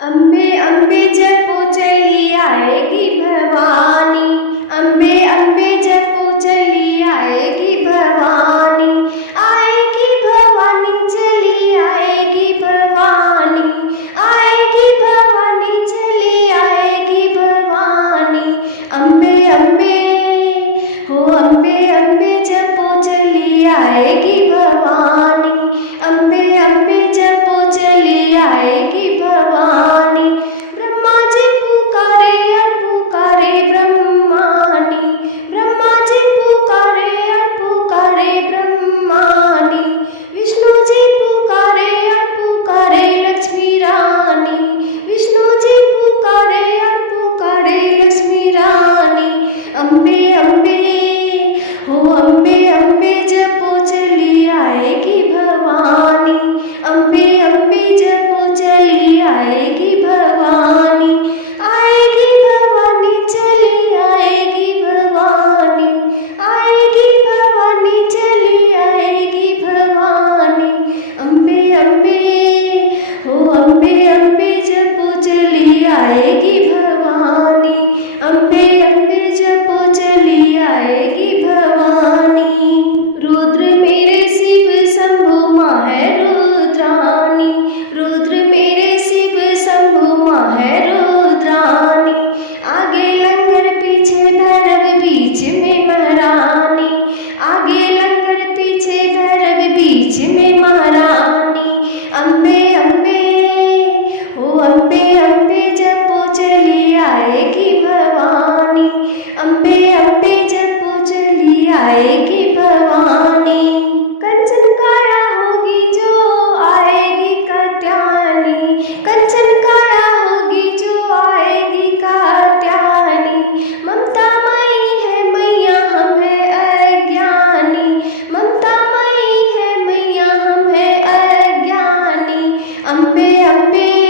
अम्बे अम्बे जपो चली आएगी भवानी। अम्बे अम्बे जपो चली आएगी भवानी। आएगी भवानी चली आएगी भवानी। आएगी भवानी चली आएगी भवानी। अम्बे अम्बे हो अम्बे अम्बे जपो चली आएगी भवानी। अम्बे अम्बे जपो चली आएगी भवानी। ब्रह्मा जी पुकारे और पुकारे ब्रह्मानी। ब्रह्मा जी पुकारे और पुकारे ब्रह्मानी। विष्णु जी पुकारे और पुकारे लक्ष्मी रानी। विष्णु जी पुकारे और पुकारे लक्ष्मी रानी। अम्बे अम्बे हो अम्बे अम्बे जपो चली आएगी भवानी। अम्बे अम्बे जपो चली आएगी भवानी। आएगी भवानी चली आएगी भवानी। आएगी भवानी चली आएगी भवानी। अम्बे अम्बे हो अम्बे अम्बे जपो चली आएगी भवानी। अम्बे अम्बे जपो चली आएगी भवानी। रुद्र मेरे शिव शंभु माँ है रुद्रानी। रुद्र मेरे शिव शंभु माँ है रुद्रानी। आगे लंगर पीछे भैरव बीच में महारानी। आगे लंगर पीछे भैरव बीच में महारानी। अम्बे अम्बे हो अम्बे अम्बे जपो चली आएगी भवानी। अम्बे अम्बे जपो चली आएगी भवानी। कंचन काया होगी जो आएगी कात्यायनी। कंचन काया होगी जो आएगी कात्यायनी। ममता मई है मैया हम है अज्ञानी। ममता मई है मैया हम है अज्ञानी। अम्बे अम्बे